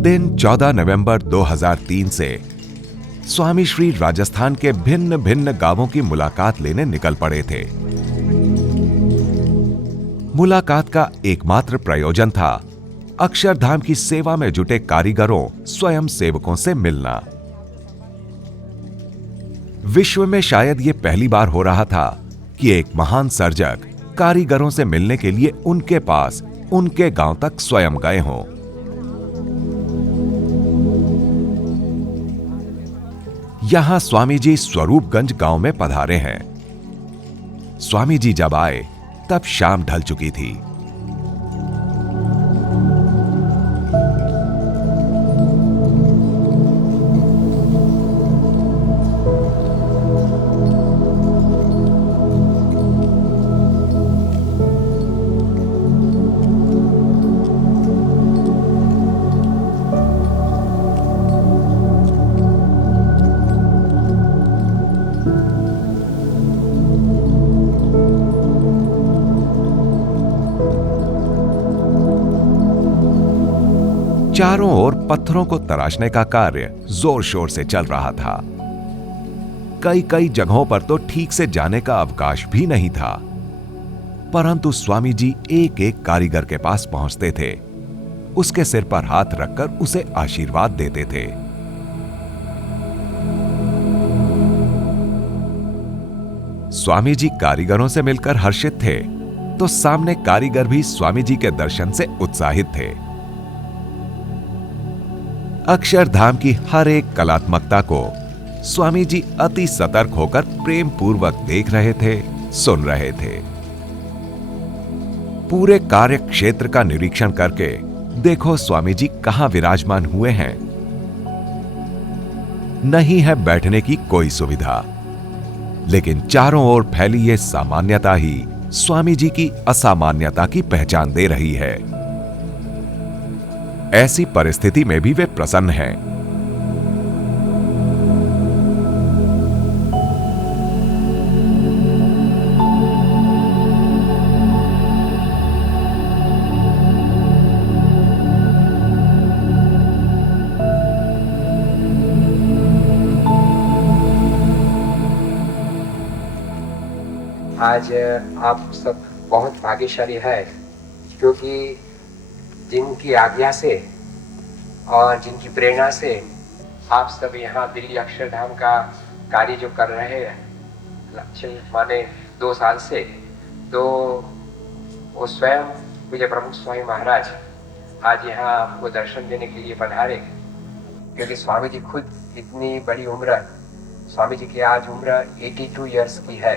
दिन 14 नवंबर 2003 से स्वामी श्री राजस्थान के भिन्न भिन्न गांवों की मुलाकात लेने निकल पड़े थे। मुलाकात का एकमात्र प्रयोजन था अक्षरधाम की सेवा में जुटे कारीगरों, स्वयं सेवकों से मिलना। विश्व में शायद ये पहली बार हो रहा था कि एक महान सर्जक कारीगरों से मिलने के लिए उनके पास, उनके गांव तक स्वयं गए हों। यहां स्वामी जी स्वरूपगंज गांव में पधारे हैं। स्वामी जी जब आए तब शाम ढल चुकी थी। चारों ओर पत्थरों को तराशने का कार्य जोर शोर से चल रहा था। कई कई जगहों पर तो ठीक से जाने का अवकाश भी नहीं था, परंतु स्वामी जी एक एक कारीगर के पास पहुंचते थे, उसके सिर पर हाथ रखकर उसे आशीर्वाद देते थे। स्वामी जी कारीगरों से मिलकर हर्षित थे, तो सामने कारीगर भी स्वामी जी के दर्शन से उत्साहित थे। अक्षरधाम की हर एक कलात्मकता को स्वामी जी अति सतर्क होकर प्रेम पूर्वक देख रहे थे, सुन रहे थे। पूरे कार्य क्षेत्र का निरीक्षण करके देखो स्वामी जी कहां विराजमान हुए हैं। नहीं है बैठने की कोई सुविधा, लेकिन चारों ओर फैली ये सामान्यता ही स्वामी जी की असामान्यता की पहचान दे रही है। ऐसी परिस्थिति में भी वे प्रसन्न हैं। आज आप सब बहुत भाग्यशाली है, क्योंकि जिनकी आज्ञा से और जिनकी प्रेरणा से आप सब यहाँ दिल्ली अक्षरधाम का कार्य जो कर रहे हैं, माने 2 साल से, तो वो स्वयं पूज्य प्रमुख स्वामी महाराज आज यहाँ आपको दर्शन देने के लिए पधारे। क्योंकि स्वामी जी खुद इतनी बड़ी उम्र, स्वामी जी की आज उम्र 82 इयर्स की है।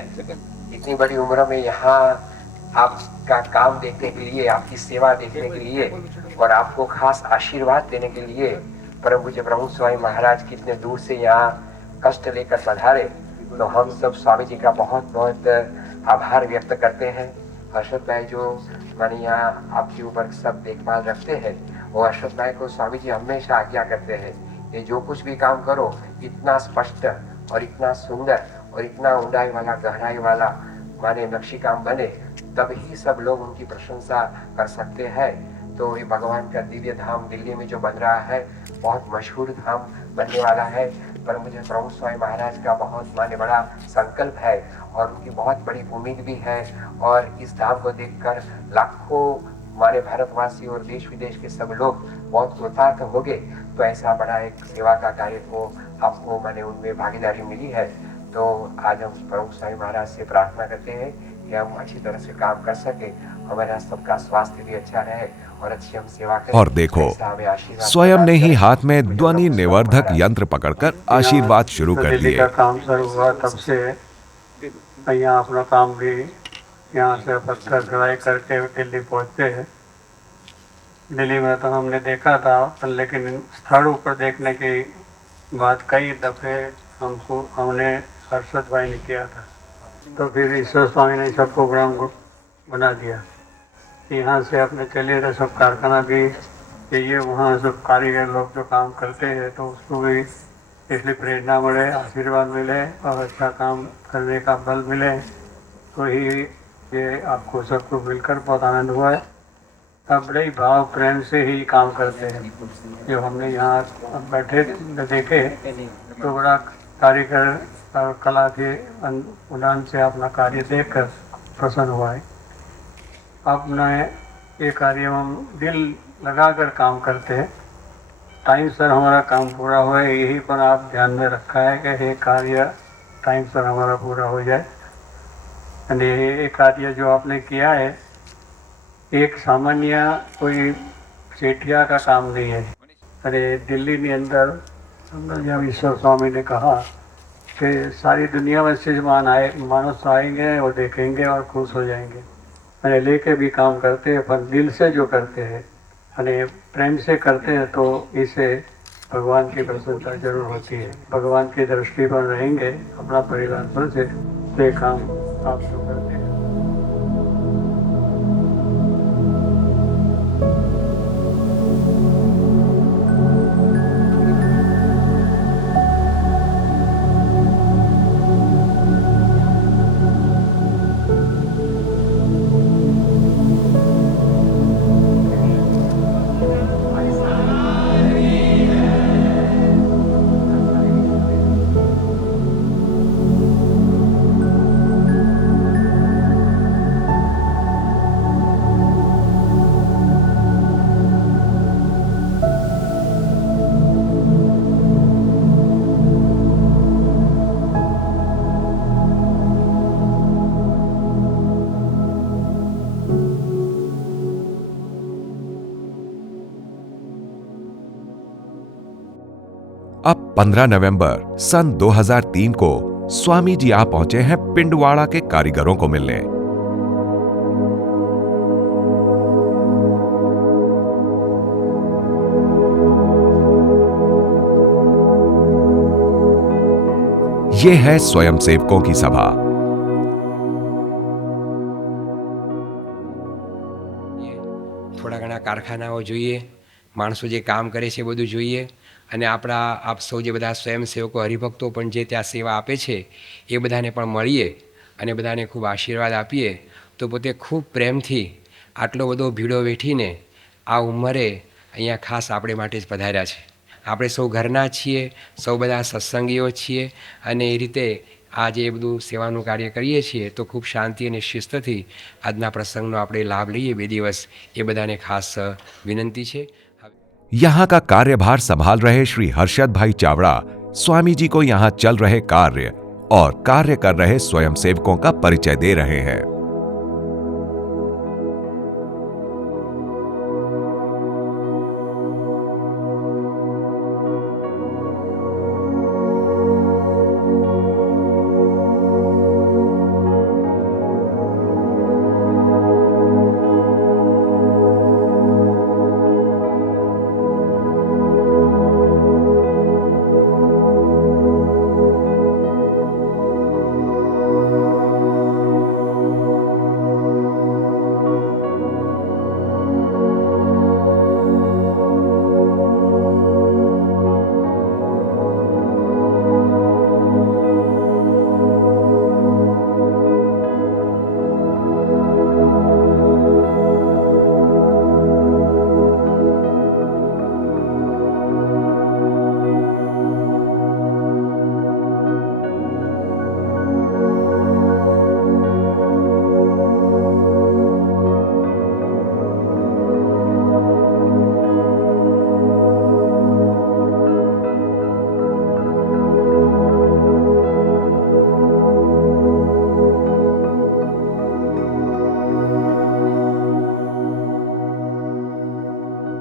इतनी बड़ी उम्र में यहाँ आपका काम देखने के लिए, आपकी सेवा देखने के लिए और आपको खास आशीर्वाद देने के लिए परम पूज्य प्रमुख स्वामी महाराज कितने दूर से यहाँ कष्ट लेकर पधारे। तो हम सब स्वामी जी का बहुत बहुत आभार व्यक्त करते हैं। हर्षद भाई जो माने यहाँ आपके ऊपर सब देखभाल रखते हैं, वो हर्षद भाई को स्वामी जी हमेशा आज्ञा करते हैं, ये जो कुछ भी काम करो इतना स्पष्ट और इतना सुंदर और इतना ऊंचाई वाला, गहराई वाला माने नक्शी काम बने, तभी सब लोग उनकी प्रशंसा कर सकते हैं। तो ये भगवान का दिव्य धाम दिल्ली में जो बन रहा है, बहुत मशहूर धाम बनने वाला है। पर मुझे प्रभु स्वामी महाराज का बहुत माने बड़ा संकल्प है और उनकी बहुत बड़ी उम्मीद भी है। और इस धाम को देखकर लाखों हमारे भारतवासी और देश विदेश के सब लोग बहुत कृतार्थ हो गए। तो ऐसा बड़ा एक सेवा का कार्य को आपको माने उनमें भागीदारी मिली है। तो आज हम प्रभु स्वामी महाराज से प्रार्थना करते हैं कि हम अच्छी तरह से काम कर सके, हमारा सबका स्वास्थ्य भी अच्छा रहे और अच्छी हम सेवा करें। और देखो, स्वयं ने ही हाथ में ध्वनि निवर्धक यंत्र पकड़कर आशीर्वाद शुरू कर दिल्ली दिए। का काम शुरू हुआ तब से यहाँ अपना काम भी यहाँ से पत्थर ढलाई करके दिल्ली पहुँचते हैं। दिल्ली में तो हमने देखा था, लेकिन स्थलों पर देखने की बात कई दफ़े हमने हर्षद भाई ने किया था। तो फिर ईश्वर स्वामी ने सब प्रोग्राम को बना दिया। यहाँ से अपने चले रहे सब कारखाना भी चाहिए, वहाँ सब कारीगर लोग जो काम करते हैं, तो उसको भी इसलिए प्रेरणा मिले, आशीर्वाद मिले और अच्छा काम करने का बल मिले। तो ही ये आपको सबको मिलकर बहुत आनंद हुआ है। अब बड़े ही भाव प्रेम से ही काम करते हैं। जो हमने यहाँ बैठे देखे तो बड़ा कारीगर और कला के उदान से अपना कार्य देखकर प्रसन्न हुआ है। अपना ये कार्य हम दिल लगाकर काम करते हैं। टाइम सर हमारा काम पूरा हो, यही पर आप ध्यान में रखा है कि ये कार्य टाइम सर हमारा पूरा हो जाए। અને એ કાર્ય जो आपने किया है एक सामान्य कोई सेठिया का काम नहीं है। अरे दिल्ली के अंदर ईश्वर स्वामी ने कहा कि सारी दुनिया में से मानस आएंगे और देखेंगे और खुश हो जाएंगे। अरे लेके भी काम करते हैं पर दिल से जो करते हैं अरे प्रेम से करते हैं तो इसे भगवान की प्रसन्नता जरूर होती है। भगवान की दृष्टि पर रहेंगे अपना परिवार पर से तो काम आप जो करते हैं। अब 15 नवंबर सन 2003 को स्वामी जी आ पहुंचे हैं पिंडवाड़ा के कारीगरों को मिलने। ये है स्वयंसेवकों की सभा। થોડા ઘણા કારખાનાઓ જોઈએ, માણસો જે કામ કરે છે બધું જોઈએ અને આપણા આપ સૌ જે બધા સ્વયંસેવકો હરિભક્તો પણ જે ત્યાં સેવા આપે છે એ બધાને પણ મળીએ અને બધાને ખૂબ આશીર્વાદ આપીએ તો પોતે ખૂબ પ્રેમથી આટલો બધો ભીડો વેઠીને આ ઉંમરે અહીંયા ખાસ આપણે માટે જ પધાર્યા છે। આપણે સૌ ઘરના છીએ, સૌ બધા સત્સંગીઓ છીએ અને એ રીતે આ જે બધું સેવાનું કાર્ય કરીએ છીએ તો ખૂબ શાંતિ અને શિસ્તથી આજના પ્રસંગનો આપણે લાભ લઈએ 2 દિવસ એ બધાને ખાસ વિનંતી છે। यहां का कार्यभार संभाल रहे श्री हर्षद भाई चावड़ा स्वामी जी को यहां चल रहे कार्य और कार्य कर रहे स्वयंसेवकों का परिचय दे रहे हैं।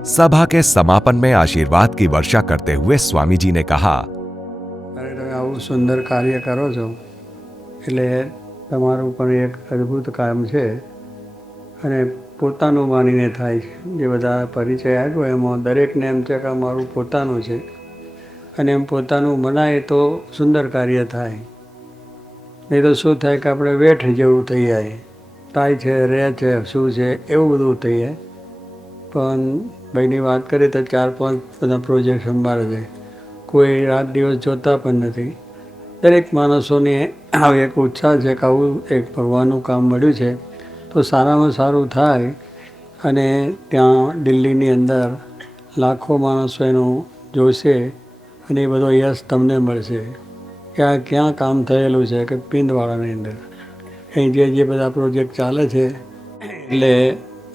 सभा के समापन में आशीर्वाद की वर्षा करते हुए स्वामी जी ने कहा, अरे તમે આવું સુંદર કાર્ય કરો છો એટલે તમારું પણ એક અદ્ભુત કામ છે અને પોતાનું માનીને થાય છે। જે બધા પરિચય આપ્યો એમાં દરેકને એમ છે કે અમારું પોતાનું છે અને એમ પોતાનું મનાય તો સુંદર કાર્ય થાય। નહીં તો શું થાય કે આપણે વેઠ જેવું થઈ જાય, થાય છે, રહે છે, શું છે એવું બધું થઈ જાય। પણ ભાઈની વાત કરીએ તો 4-5 બધા પ્રોજેક્ટ સંભાળે છે, કોઈ રાત દિવસ જોતા પણ નથી। દરેક માણસોને આવો એક ઉત્સાહ છે કે આવું એક ભગવાનનું કામ મળ્યું છે તો સારામાં સારું થાય અને ત્યાં દિલ્હીની અંદર લાખો માણસો એનું જોશે અને એ બધો યશ તમને મળશે. કે આ ક્યાં કામ થયેલું છે કે પિંદવાડાની અંદર અહીં જે બધા પ્રોજેક્ટ ચાલે છે એટલે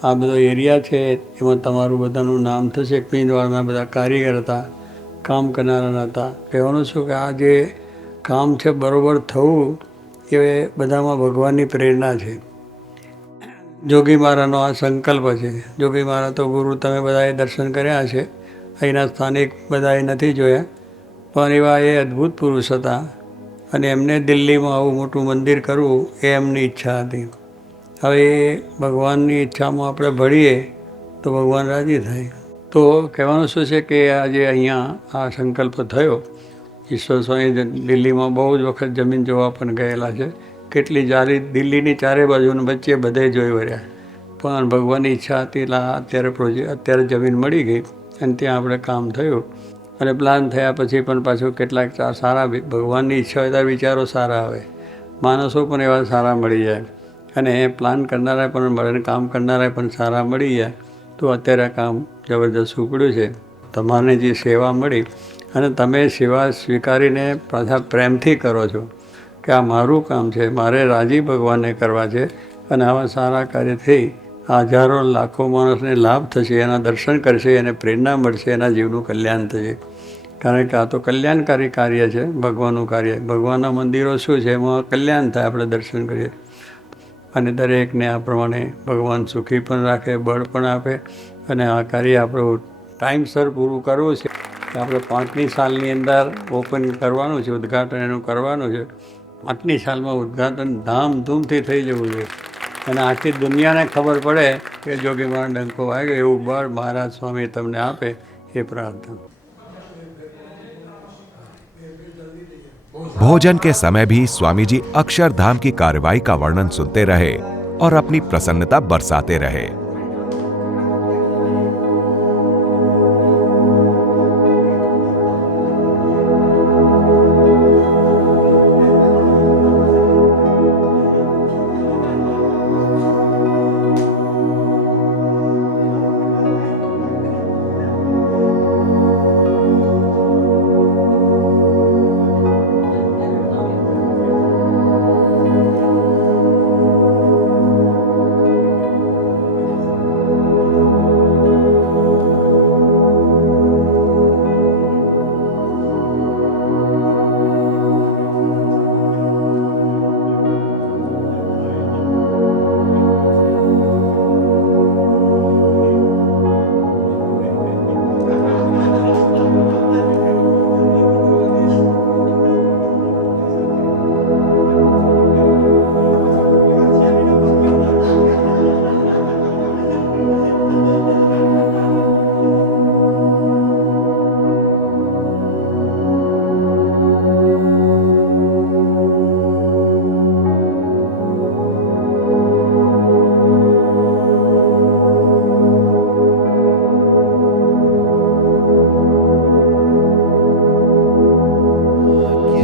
આ બધો એરિયા છે એમાં તમારું બધાનું નામ થશે. પિંદવાડાના બધા કારીગર હતા, કામ કરનારા હતા. કહેવાનું છું કે આ જે કામ છે બરાબર થવું એ બધામાં ભગવાનની પ્રેરણા છે. જોગી મહારાજનો આ સંકલ્પ છે. જોગી મહારાજ તો ગુરુ તમે બધાએ દર્શન કર્યા છે, અહીંના સ્થાનિક બધાએ નથી જોયા, પણ એવા એ અદ્ભુત પુરુષ હતા અને એમને દિલ્હીમાં આવું મોટું મંદિર કરવું એ એમની ઈચ્છા હતી. હવે એ ભગવાનની ઈચ્છામાં આપણે ભળીએ તો ભગવાન રાજી થાય. તો કહેવાનું શું છે કે આજે અહીંયા આ સંકલ્પ થયો. ઈશ્વર સ્વામી દિલ્હીમાં બહુ જ વખત જમીન જોવા પણ ગયેલા છે. કેટલી જારી દિલ્હીની ચારે બાજુની વચ્ચે બધે જોઈ વર્યા, પણ ભગવાનની ઈચ્છા હતી એટલે અત્યારે જમીન મળી ગઈ અને ત્યાં આપણે કામ થયું. અને પ્લાન થયા પછી પણ પાછું કેટલાક સારા ભગવાનની ઈચ્છા હોય ત્યારે વિચારો સારા આવે, માણસો પણ એવા સારા મળી જાય અને પ્લાન કરનારા પણ મળે, કામ કરનારા પણ સારા મળી જાય. તો અત્યારે કામ જબરદસ્ત ઉપડ્યું છે. તમારે જે સેવા મળી અને તમે સેવા સ્વીકારીને પાછા પ્રેમથી કરો છો કે આ મારું કામ છે, મારે રાજી ભગવાનને કરવા છે અને આવા સારા કાર્યથી હજારો લાખો માણસને લાભ થશે, એના દર્શન કરશે, એને પ્રેરણા મળશે, એના જીવનું કલ્યાણ થશે. કારણ કે આ તો કલ્યાણકારી કાર્ય છે, ભગવાનનું કાર્ય. ભગવાનના મંદિરો શું છે, એમાં કલ્યાણ થાય, આપણે દર્શન કરીએ અને દરેકને આ પ્રમાણે ભગવાન સુખી પણ રાખે, બળ પણ આપે. અને આ કાર્ય આપણું ટાઈમસર પૂરું કરવું છે. આપણે 5મી સાલની અંદર ઓપન કરવાનું છે, ઉદ્ઘાટન એનું કરવાનું છે. 5મી સાલમાં ઉદ્ઘાટન ધામધૂમથી થઈ જવું જોઈએ અને આખી દુનિયાને ખબર પડે કે જોગી મહારાજ ડંકો વાગ્યો. એવું બળ મહારાજ સ્વામી તમને આપે એ પ્રાર્થના. भोजन के समय भी स्वामी जी अक्षरधाम की कार्रवाई का वर्णन सुनते रहे और अपनी प्रसन्नता बरसाते रहे.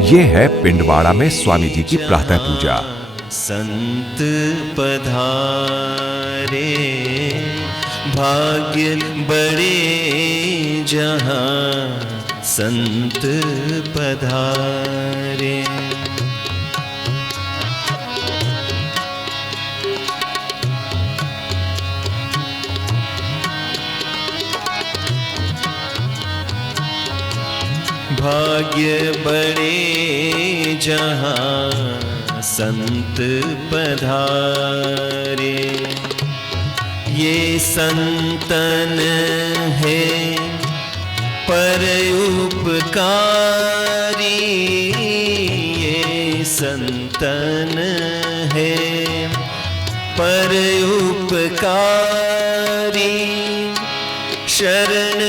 ये है पिंडवाड़ा में स्वामी जी की प्रातः पूजा. संत पधारे भाग्य बड़े जहाँ संत पधारे. भाग्य बड़े जहाँ संत पधारे. ये संतन है पर उपकारी, ये संतन है पर उपकारी. शरण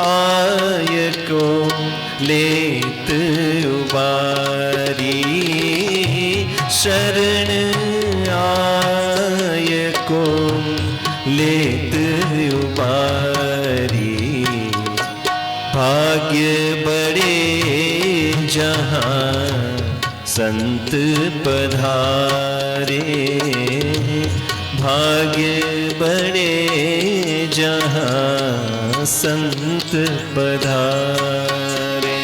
आय को लेत उबारी, शरण आय को लेत उबारी. भाग्य बड़े जहाँ संत पधारे, भाग्य बड़े जहाँ संत पधारे।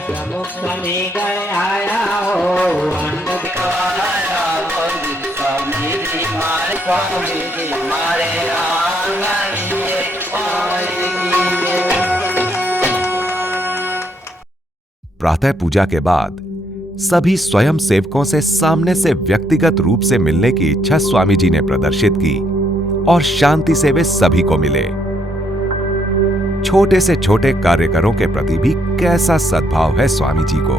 प्रमुख बनी गए आया हो मारे प्रातः पूजा के बाद सभी स्वयं सेवकों से सामने से व्यक्तिगत रूप से मिलने की इच्छा स्वामी जी ने प्रदर्शित की और शांति से वे सभी को मिले। छोटे से छोटे कार्यकरों के प्रति भी कैसा सद्भाव है स्वामी जी को।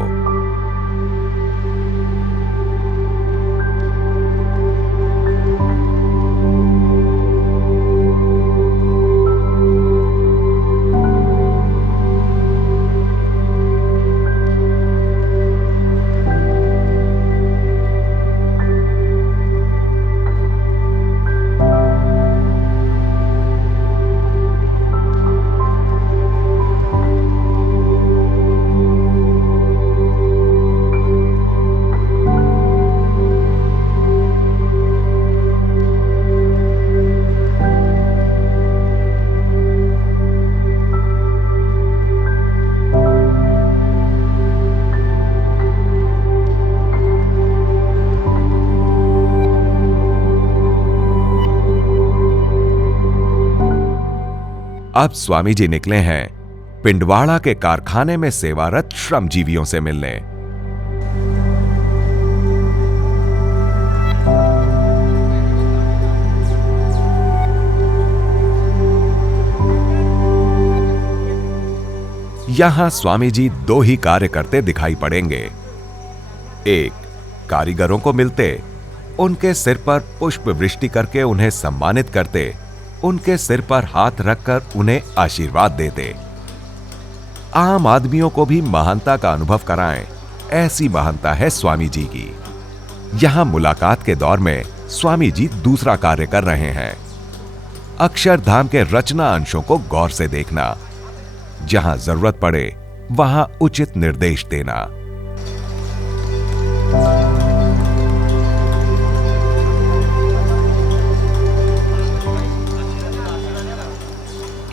अब स्वामी जी निकले हैं पिंडवाड़ा के कारखाने में सेवारत श्रमजीवियों से मिलने। यहां स्वामी जी दो ही कार्य करते दिखाई पड़ेंगे। एक, कारीगरों को मिलते, उनके सिर पर पुष्प वृष्टि करके उन्हें सम्मानित करते, उनके सिर पर हाथ रखकर उन्हें आशीर्वाद देते। आम आदमियों को भी महानता का अनुभव कराएं, ऐसी महानता है स्वामी जी की। यहां मुलाकात के दौर में स्वामी जी दूसरा कार्य कर रहे हैं, अक्षरधाम के रचना अंशों को गौर से देखना, जहां जरूरत पड़े वहां उचित निर्देश देना।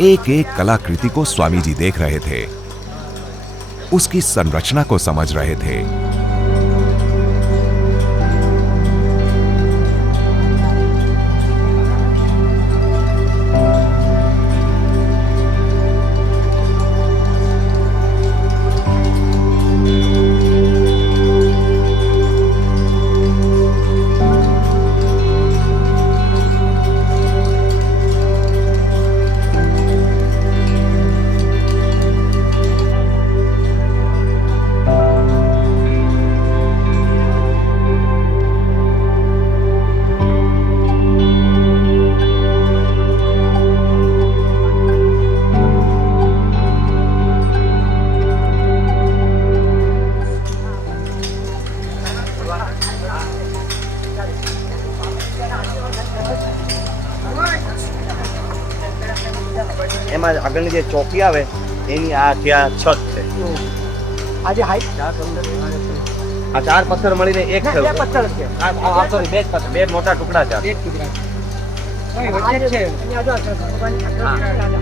एक एक कलाकृति को स्वामी जी देख रहे थे, उसकी संरचना को समझ रहे थे। એમાં આગળની જે ચોકી આવે એની આ ત્યાં છત છે આજે હાઈટ આ ચાર પથ્થર મળીને એક છે બે પથ્થર છે સોરી બે પથ્થર બે મોટા ટુકડા છે એક ટુકડા વચ્ચે છે અહીંયા જો ભગવાનની રાજા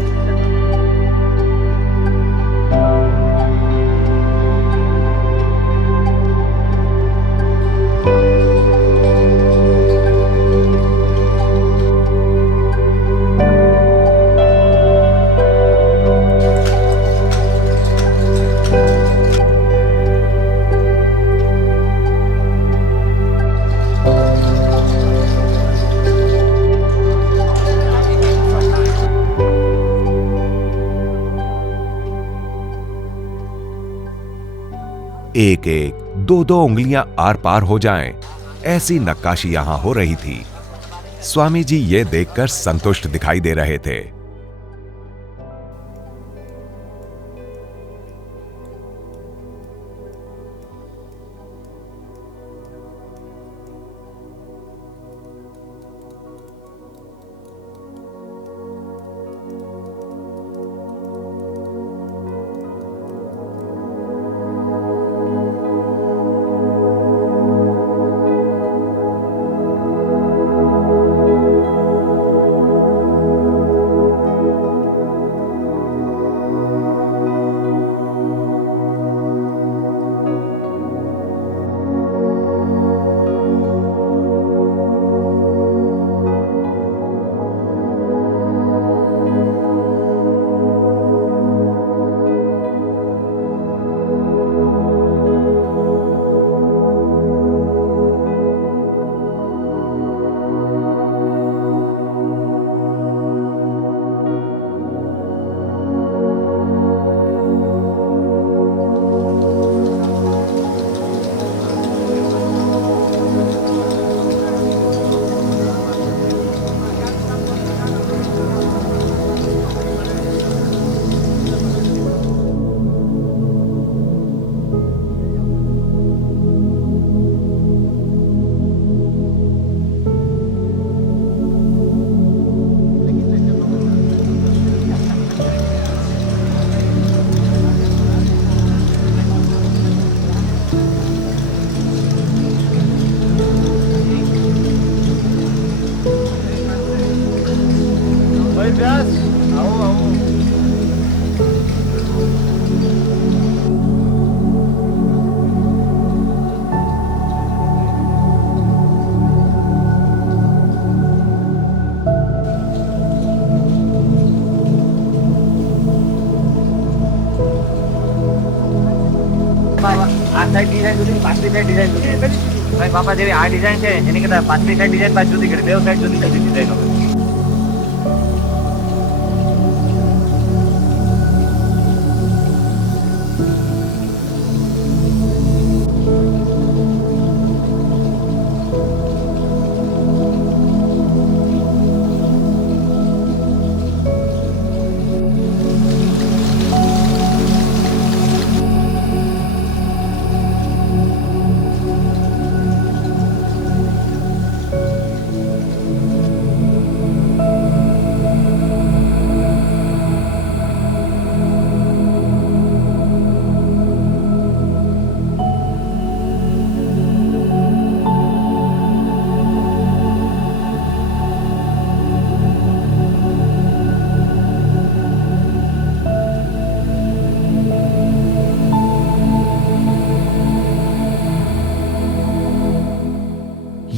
एक एक दो दो उंगलियां आर पार हो जाएं, ऐसी नक्काशी यहां हो रही थी। स्वामी जी ये देखकर संतुष्ट दिखाई दे रहे थे। સાઈડ ડિઝાઇન જુદી પાછલી સાઈડ ડિઝાઇન જુદી ભાઈ બાપા જેવી આ ડિઝાઇન છે એની કરતાં પાછલી સાઈડ ડિઝાઇન પાછી જુદી કરી બે સાઈડ જુદી જુદી ડિઝાઇનો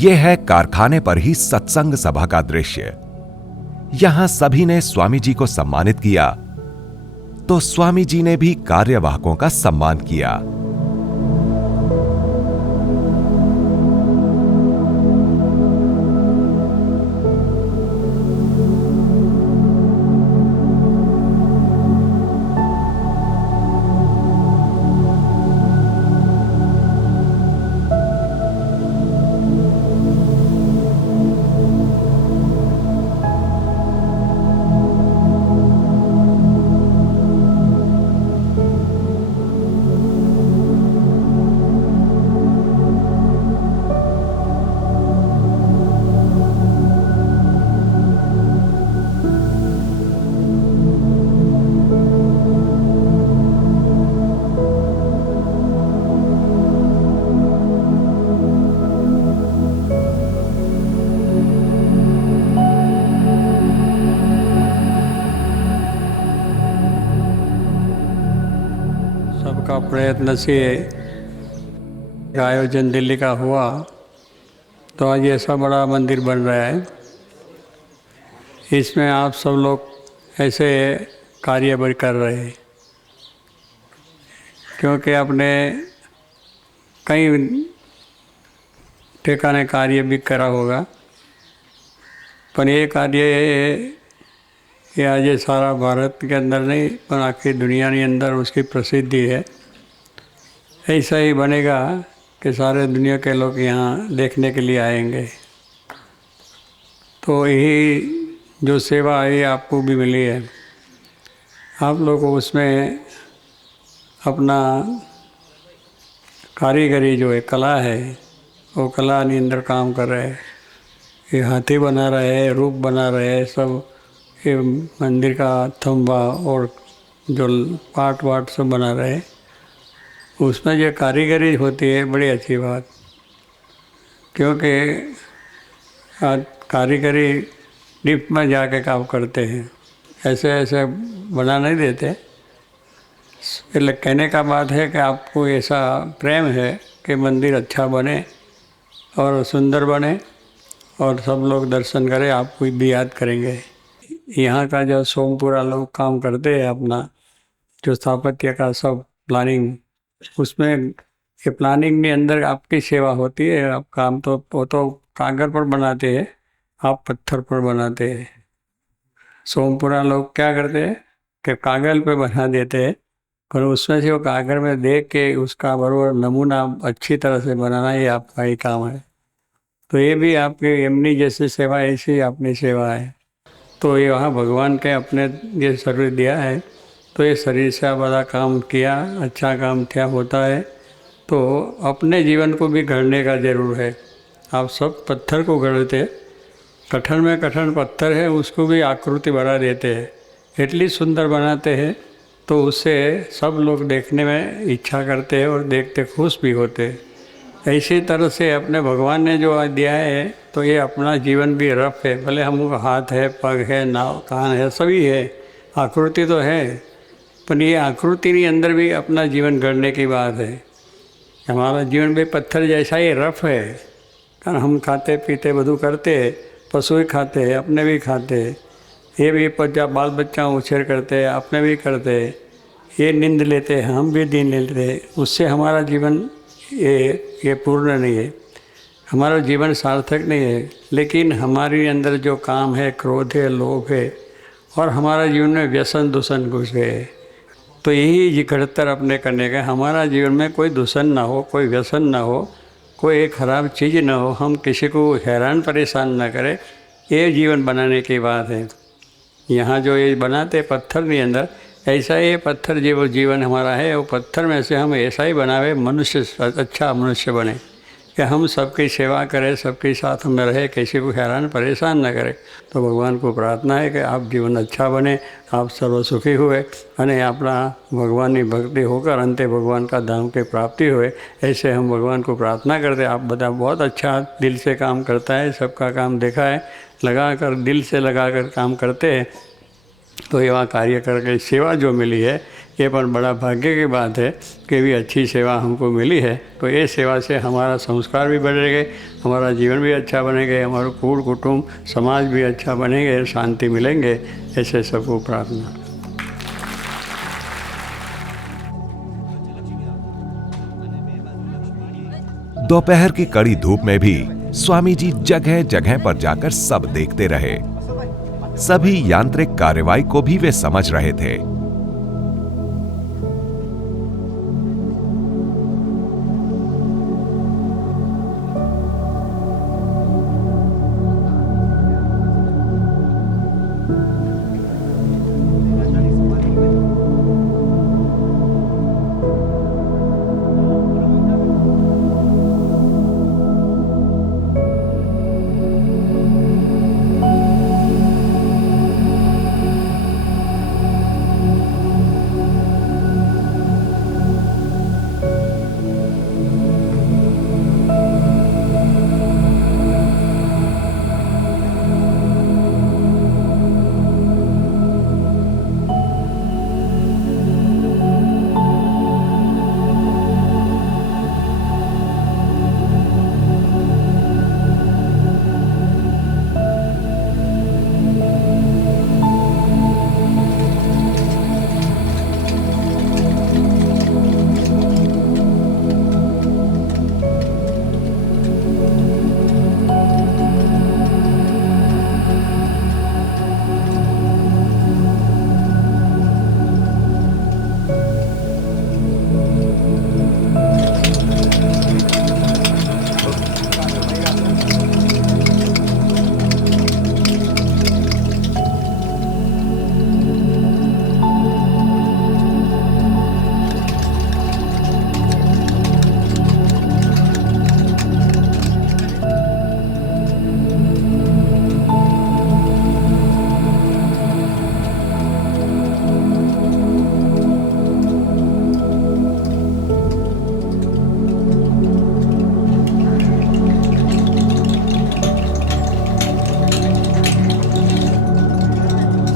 यह है कारखाने पर ही सत्संग सभा का दृश्य। यहां सभी ने स्वामी जी को सम्मानित किया तो स्वामी जी ने भी कार्यवाहकों का सम्मान किया। सबका प्रयत्न से आयोजन दिल्ली का हुआ तो आज ऐसा बड़ा मंदिर बन रहा है। इसमें आप सब लोग ऐसे कार्य भी कर रहे हैं क्योंकि आपने कई ठिकाने कार्य भी करा होगा, पर ये कार्य ये आज ये सारा भारत के अंदर नहीं पर आखिर दुनिया के अंदर उसकी प्रसिद्धि है। ऐसा ही बनेगा कि सारे दुनिया के लोग यहाँ देखने के लिए आएंगे। तो यही जो सेवा है आपको भी मिली है, आप लोग उसमें अपना कारीगरी जो है कला है वो कला के अंदर काम कर रहे हैं। ये हाथी बना रहे हैं, रूप बना रहे हैं, सब ये मंदिर का थंबा और जो पार्ट वाट सब बना रहे हैं। उसमें जो कारीगरी होती है बड़ी अच्छी बात, क्योंकि आज कारीगरी डिप में जाके काम करते हैं, ऐसे ऐसे बना नहीं देते। इसलिए कहने का बात है कि आपको ऐसा प्रेम है कि मंदिर अच्छा बने और सुंदर बने और सब लोग दर्शन करें, आपको भी याद करेंगे। यहाँ का जो सोमपुरा लोग काम करते हैं अपना जो स्थापत्य का सब प्लानिंग, उसमें ये प्लानिंग के अंदर आपकी सेवा होती है। आप काम तो वो तो कागज पर बनाते हैं, आप पत्थर पर बनाते हैं। सोमपुरा लोग क्या करते हैं कि कागज पे बना देते हैं, पर उसमें से वो कागज में देख के उसका बराबर नमूना अच्छी तरह से बनाना ये आपका ही काम है। तो ये भी आपके एमनी जैसी सेवा ऐसी अपनी सेवा है। तो ये वहाँ भगवान के अपने ये शरीर दिया है, तो ये शरीर से बड़ा काम किया, अच्छा काम क्या होता है, तो अपने जीवन को भी गढ़ने का ज़रूर है। आप सब पत्थर को गढ़ते, कठिन में कठिन पत्थर है उसको भी आकृति बना देते हैं, इतनी सुंदर बनाते हैं तो उससे सब लोग देखने में इच्छा करते हैं और देखते खुश भी होते हैं। ऐसी तरह से अपने भगवान ने जो दिया है तो ये अपना जीवन भी रफ है, भले हमको हाथ है, पग है, नाव कान है, सभी है, आकृति तो है, पर ये आकृति के अंदर भी अपना जीवन गढ़ने की बात है। हमारा जीवन भी पत्थर जैसा ही रफ है, कारण हम खाते पीते બધું करते, पशु ही खाते हैं, अपने भी खाते, ये भी बाल बच्चा उछेर करते, अपने भी करते, ये नींद लेते, हम भी नींद लेते, उससे हमारा जीवन ये पूर्ण नहीं है, हमारा जीवन सार्थक नहीं है। लेकिन हमारे अंदर जो काम है, क्रोध है, लोभ है, और हमारा जीवन में व्यसन दूषण कुछ है, तो यही घड़तर अपने करने का। हमारा जीवन में कोई दूषण ना हो, कोई व्यसन ना हो, कोई खराब चीज़ ना हो, हम किसी को हैरान परेशान ना करें, ये जीवन बनाने की बात है। यहाँ जो ये बनाते पत्थर नहीं अंदर, ऐसा ये पत्थर जो जीवन हमारा है, वो पत्थर में से हम ऐसा ही बनावे, मनुष्य अच्छा मनुष्य बने, कि हम सबकी सेवा करें, सबके साथ में रहे, किसी को हैरान परेशान न करें। तो भगवान को प्रार्थना है कि आप जीवन अच्छा बने, आप सर्व सुखी हुए અને अपना भगवान की भक्ति होकर अंते भगवान का धाम की प्राप्ति हुए, ऐसे हम भगवान को प्रार्थना करते। आप बता बहुत अच्छा दिल से काम करता है, सबका काम देखा है, लगा कर दिल से लगा कर काम करते हैं। तो यह कार्य करके सेवा जो मिली है, ये पर बड़ा भाग्य की बात है कि भी अच्छी सेवा हमको मिली है। तो ये सेवा से हमारा संस्कार भी बढ़ेंगे, हमारा जीवन भी अच्छा बनेगा, हमारा कुल कुटुंब समाज भी अच्छा बनेंगे, शांति मिलेंगे, ऐसे सबको प्रार्थना। दोपहर की कड़ी धूप में भी स्वामी जी जगह जगह पर जाकर सब देखते रहे। सभी यांत्रिक कार्रवाई को भी वे समझ रहे थे।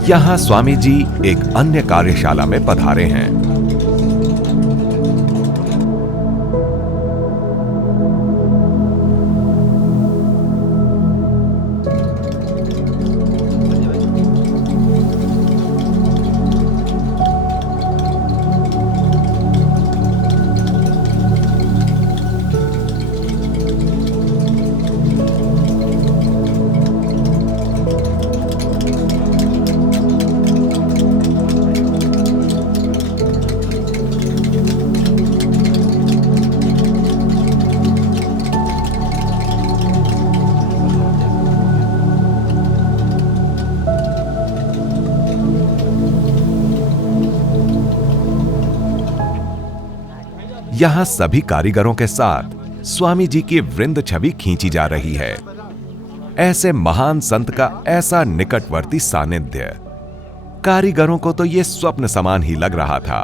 यहां स्वामी जी एक अन्य कार्यशाला में पधारे हैं। यहां सभी कारीगरों के साथ स्वामी जी की वृंद छवि खींची जा रही है। ऐसे महान संत का ऐसा निकटवर्ती सानिध्य कारीगरों को तो ये स्वप्न समान ही लग रहा था।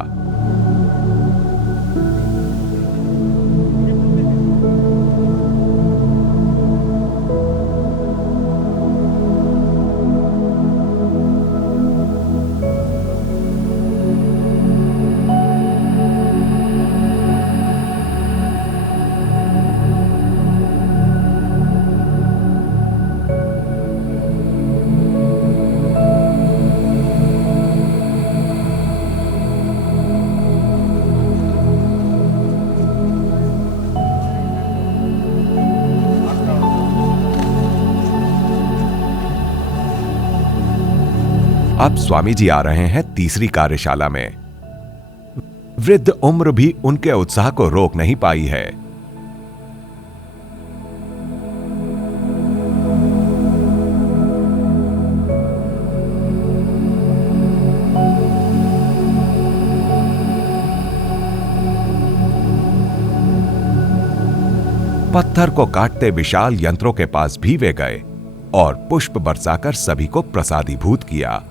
अब स्वामी जी आ रहे हैं तीसरी कार्यशाला में। वृद्ध उम्र भी उनके उत्साह को रोक नहीं पाई है। पत्थर को काटते विशाल यंत्रों के पास भी वे गए और पुष्प बरसाकर सभी को प्रसादीभूत किया।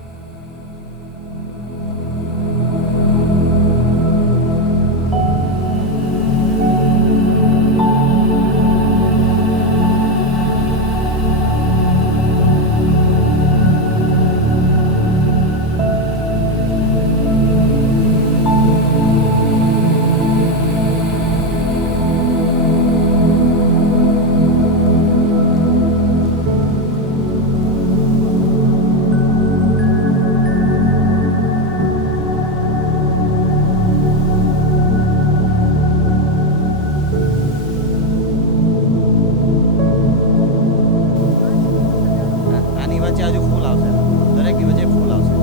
આની વચ્ચે હજુ ફૂલ આવશે, દરેકની વચ્ચે ફૂલ આવશે.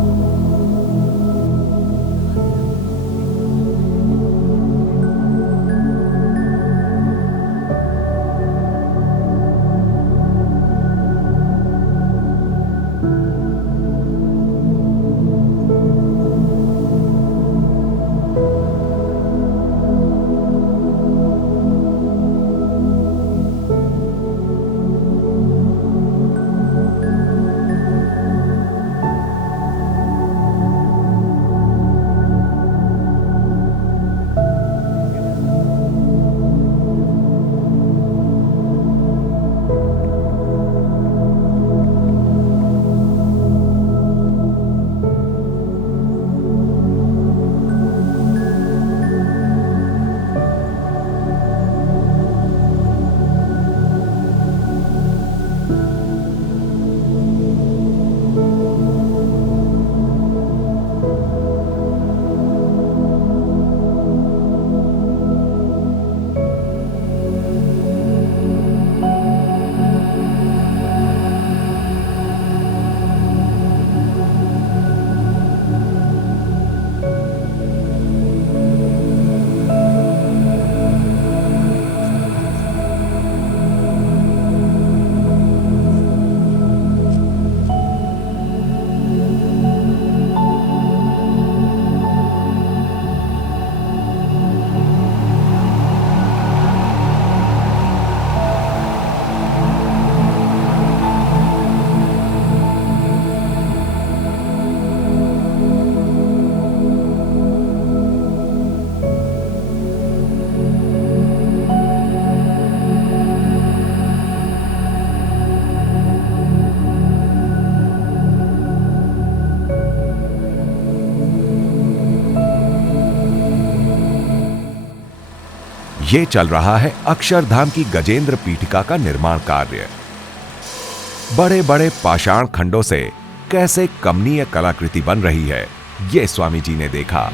ये चल रहा है अक्षरधाम की गजेंद्र पीठिका का निर्माण कार्य। बड़े बड़े पाषाण खंडों से कैसे कमनीय कलाकृति बन रही है, ये स्वामी जी ने देखा।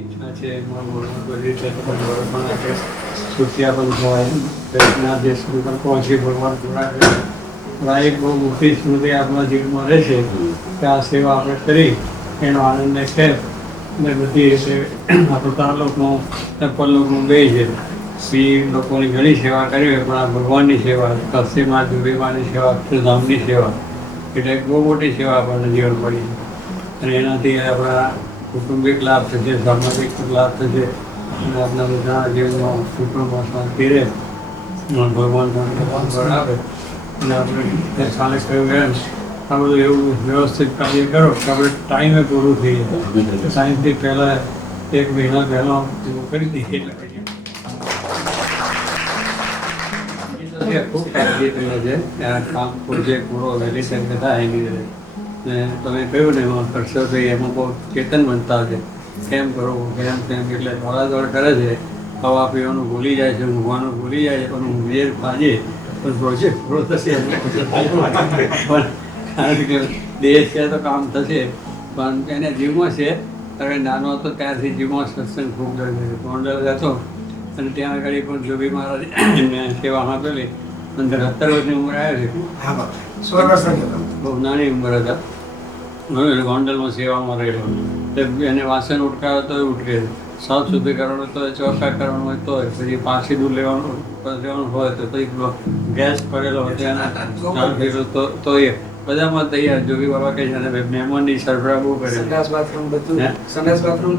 ઈચ્છા છે એમાં બધી રીતે ભગવાન આપણે સુખ્યા પણ થાય દરેકના દેશ પર પહોંચી ભગવાન પૂરા કરે. પણ આ એક બહુ મોટી સ્મૃતિ આપણા જીવનમાં રહેશે કે આ સેવા આપણે કરી એનો આનંદ છે અને બધી રીતે આપણું તાલુકનું પરલોકનું બે છે. બી લોકોની ઘણી સેવા કરી હોય પણ આ ભગવાનની સેવા, કાશીમાં દુબઈમાંની સેવા, અક્ષરધામની સેવા એટલે એક બહુ મોટી સેવા આપણને જીવન પડી અને એનાથી આપણા કુટુંબિક લાભ થશે, સામાજિક લાભ થશે અને આપણા બધા જીવનમાં કુટુંબમાં શાંતિ રહે ભગવાન આવે અને આપણે કાલે કહ્યું એમ આ બધું એવું વ્યવસ્થિત કાર્ય કરો કે આપણે ટાઈમે પૂરું થઈ જાય. ટાઈમથી પહેલાં 1 મહિના પહેલાં એવું કરી દઈએ એટલે ખૂબ કાળજી થઈ છે. ત્યાં કામ પ્રોજેક્ટ પૂરો વહેલી તકે થાય એની રીતે ને તમે કહ્યું ને એમાં કરશો તો એમાં બહુ ચેતન બનતા છે. કેમ કરવું કેમ તેમ એટલે દોડાદોડ કરે છે, ખાવા પીવાનું ભૂલી જાય છે, ઊંઘવાનું ભૂલી જાય છે પણ ઊંઘે ખાજે પણ પ્રોજેક્ટ પૂરો થશે પણ કારણ કે દેશ છે તો કામ થશે પણ એને જીવમાં છે. હવે નાનો હતો ત્યારથી જીવમાં સત્સંગ ખૂબ ગયો. ગોંડલ હતો અને ત્યાં આગળ પણ જોગી મહારાજ એમને સેવા આપેલી. અંદર 17 વર્ષની ઉંમર આવે છે, બહુ નાની ઉંમર હતા. ગોંડલમાં સેવામાં રહેલો એને વાસણ ઉટકાવે તો ઉટકે, સાફ શુદ્ધિ કરવાનું તો ચોખ્ખા કરવાનું હોય તો પછી પાછી દૂર લેવાનું હોય તો પછી ગેસ પડેલો હોય એના તો એ બધામાં તૈયાર. જોગી બાબા કહે છે અને મહેમાનની સરભરા બહુ કરે એટલે સંદાસ બાથરૂમ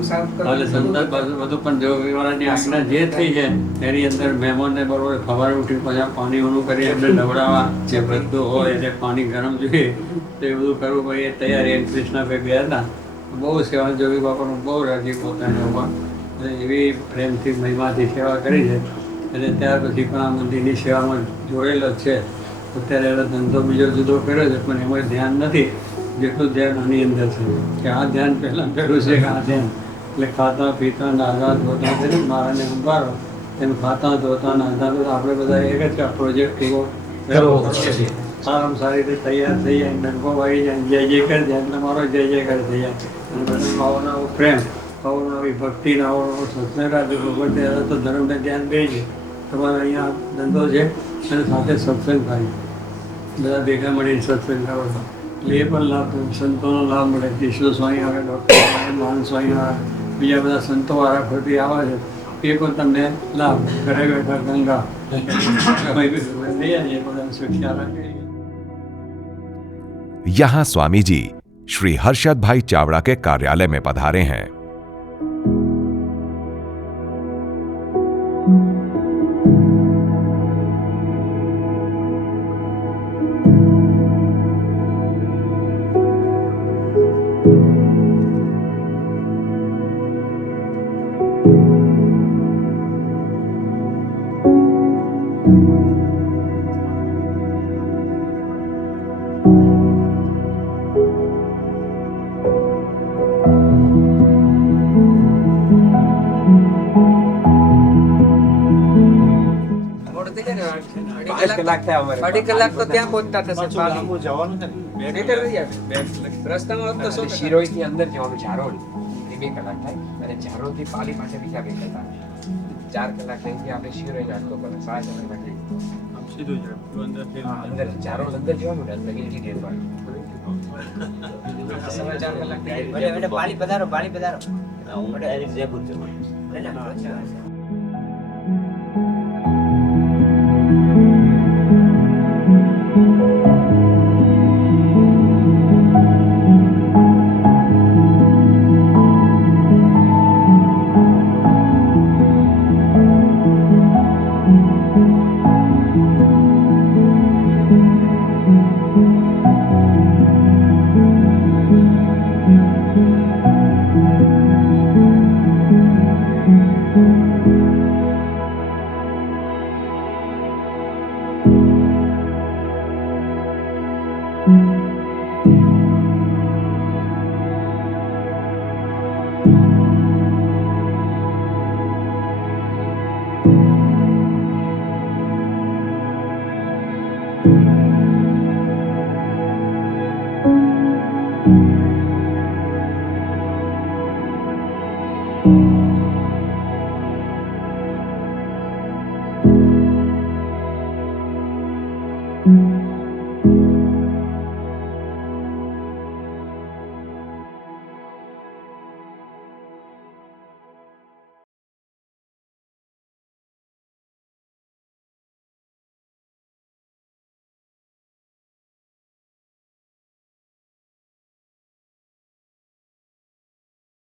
બધું પણ જોગી બાબાની આજ્ઞા જે થઈ છે એની અંદર મહેમાનને બરોબર સવારે ઉઠી પછી પાણી ઊનું કરી એમને નવડાવવા જે બધું હોય એટલે પાણી ગરમ જોઈએ તો એ બધું કરવું પછી એ તૈયારી કૃષ્ણભાઈ ગયા હતા. બહુ સેવા જોગી બાપાનું બહુ રાજી પોતાની ઉપર એવી પ્રેમથી મહિમાથી સેવા કરી છે એટલે ત્યાર પછી પણ આ મંદિરની સેવામાં જોડેલો જ છે. અત્યારે એનો ધંધો બીજો જુદો કર્યો છે પણ એમાં ધ્યાન નથી જેટલું ધ્યાન આની અંદર છે કે આ ધ્યાન પહેલાં કર્યું છે કે આ ધ્યાન એટલે ખાતા પીતા નાહતા ધોતા છે ને મારાને સંભાળો એમ ખાતા ધોતા નાહતા તો આપણે બધા એક જ પ્રોજેક્ટ એવો સારામાં સારી રીતે તૈયાર થઈ જાય, ડંકો વાગી જાય, જય જય કરી જાય એટલે મારો જય જય કરી થઈ જાય અને બધા ભાવનો પ્રેમ ભાવનો આવી ભક્તિનો આવો સત્સંગ રાખે ભગવતે તો ધર્મને ધ્યાન દે છે. તમારે અહીંયા ધંધો છે અને સાથે સત્સંગ થાય, બધા ભેગા મળીને સત્સંગ કરો છો એટલે એ પણ લાભ સંતોનો લાભ મળે. ઈશ્વર સ્વામી આવે, ડૉક્ટર મહાન સ્વામી આવે, બીજા બધા સંતો વાળા ફરતી આવે છે એ પણ તમને લાભ ઘરે બેઠા ગંગા સુખ્યા રાખે. यहाँ स्वामी जी श्री हर्षद भाई चावड़ा के कार्यालय में पधारे हैं. અઢી કલાક તો ત્યાં પહોંચતા થશે. જવાનું છે રસ્તામાં તો શિરોઈથી અંદર જવાનું ઝારોલ એ 2 કલાક થાય અને ઝારોલથી પાલી પાસે બીજા 2 કલાક 4 કલાક અહીંથી આપણે શિરોઈ નાખતો પડે 5 કલાક સીધું જ અંદર ઝારોલ અંદર જવાનું ને અંદર એકી ગેટ વાળું 4.5 કલાક પાણી પધારો હું ડાયરેક્ટ જયપુર જવાનું. thank you